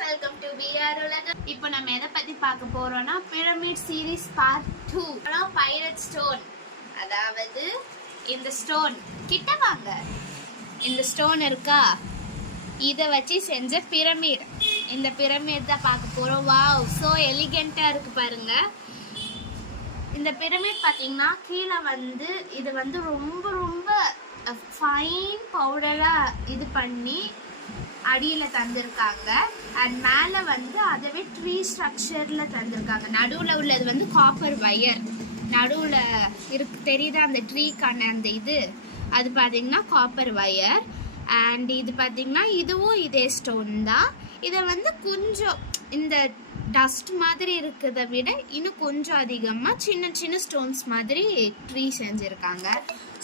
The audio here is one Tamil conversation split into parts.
வெல்கம் டு பிஆர் உலகம். இப்போ நம்ம எதை பத்தி பார்க்க போறோம்னா pyramid series part 2. Pirate stone, அதாவது இந்த ஸ்டோன் கிட்ட வாங்க. இந்த ஸ்டோன் இருக்கா, இதை வச்சு செஞ்ச பிரமிட். இந்த பிரமிட் தான் பார்க்க போறோம். வாவ், சோ எலிகென்ட்டா இருக்கு பாருங்க. இந்த பிரமிட் பார்த்தீங்கன்னா கீழே வந்து இது வந்து ரொம்ப ரொம்ப ஃபைன் பவுடராக இது பண்ணி அடியில் தந்திருக்காங்க. அண்ட் மேலே வந்து அதவே ட்ரீ ஸ்ட்ரக்சரில் தந்திருக்காங்க. நடுவில் உள்ளது வந்து காப்பர் வயர். நடுவில் இருக்கு தெரியுதா அந்த ட்ரீக்கான அந்த இது, அது பார்த்தீங்கன்னா காப்பர் வயர். அண்ட் இது பார்த்தீங்கன்னா இதுவும் இதே ஸ்டோன் தான். இதை வந்து கொஞ்சம் இந்த டஸ்ட் மாதிரி இருக்கிறத விட இன்னும் கொஞ்சம் அதிகமாக சின்ன சின்ன ஸ்டோன்ஸ் மாதிரி ட்ரீ செஞ்சுருக்காங்க.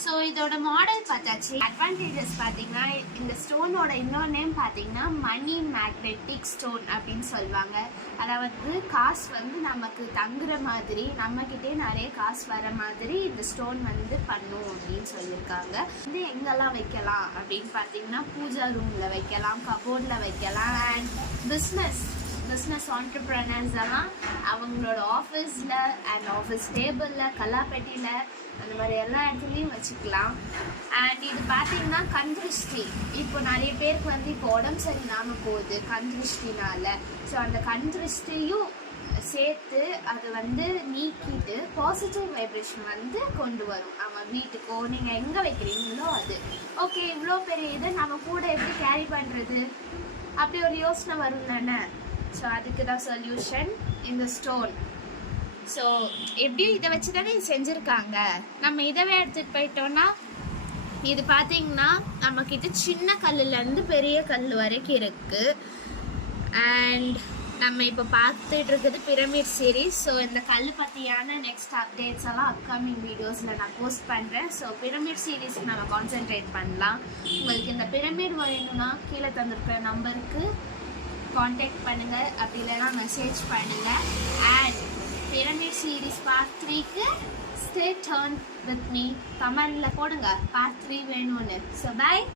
ஸோ இதோட மாடல் பார்த்தாச்சு. அட்வான்டேஜஸ் பார்த்தீங்கன்னா இந்த ஸ்டோனோட இன்னொரு நேம் பார்த்தீங்கன்னா மணி மேக்னெட்டிக் ஸ்டோன் அப்படின்னு சொல்லுவாங்க. அதாவது காசு வந்து நமக்கு தங்குற மாதிரி, நம்மக்கிட்டே நிறைய காசு வர மாதிரி இந்த ஸ்டோன் வந்து பண்ணும் அப்படின்னு சொல்லியிருக்காங்க. வந்து எங்கெல்லாம் வைக்கலாம் அப்படின்னு பார்த்தீங்கன்னா பூஜா ரூமில் வைக்கலாம், கபோர்டில் வைக்கலாம். அண்ட் பிஸ்னஸ் ஆண்டர்ப்ரனர்ஸ் எல்லாம் அவங்களோட ஆஃபீஸில் அண்ட் ஆஃபீஸ் டேபிளில், கல்லாப்பெட்டியில், அந்த மாதிரி எல்லா இடத்துலையும் வச்சுக்கலாம். அண்ட் இது பார்த்தீங்கன்னா கண்திருஷ்டி. இப்போ நிறைய பேருக்கு வந்து இப்போ உடம்பு சரியில்லாமல் போகுது கண்திருஷ்டினால. ஸோ அந்த கண்திருஷ்டியும் சேர்த்து அதை வந்து நீக்கிட்டு பாசிட்டிவ் வைப்ரேஷன் வந்து கொண்டு வரும் நம்ம வீட்டுக்கோ. நீங்கள் எங்கே வைக்கிறீங்களோ அது ஓகே. இவ்வளோ பெரிய இதை நம்ம கூட எப்படி கேரி பண்ணுறது அப்படி ஒரு யோசனை வரும் தானே. ஸோ அதுக்கு தான் சொல்யூஷன் இந்த ஸ்டோன். ஸோ எப்படியும் இதை வச்சு தானே இது செஞ்சுருக்காங்க. நம்ம இதவே எடுத்துகிட்டு போயிட்டோன்னா இது பார்த்தீங்கன்னா நம்மக்கிட்ட சின்ன கல்லுலேருந்து பெரிய கல் வரைக்கும் இருக்குது. அண்ட் நம்ம இப்போ பார்த்துட்டு இருக்குது பிரமிட் சீரீஸ். ஸோ இந்த கல் பற்றியான நெக்ஸ்ட் அப்டேட்ஸ் எல்லாம் அப்கமிங் வீடியோஸில் நான் போஸ்ட் பண்ணுறேன். ஸோ பிரமிட் சீரீஸ்க்கு நம்ம கான்சென்ட்ரேட் பண்ணலாம். உங்களுக்கு இந்த பிரமிட் வேணும்னா கீழே தந்திருக்கிற நம்பருக்கு காண்டாக்ட் பண்ணுங்கள், அப்படி இல்லைனா மெசேஜ் பண்ணுங்கள். அண்ட் பிரமிட் சீரீஸ் பார்ட் 3க்கு ஸ்டே டர்ன் வித் மீ. கமெண்டில் போடுங்க பார்ட் 3 வேணும்னு. So by.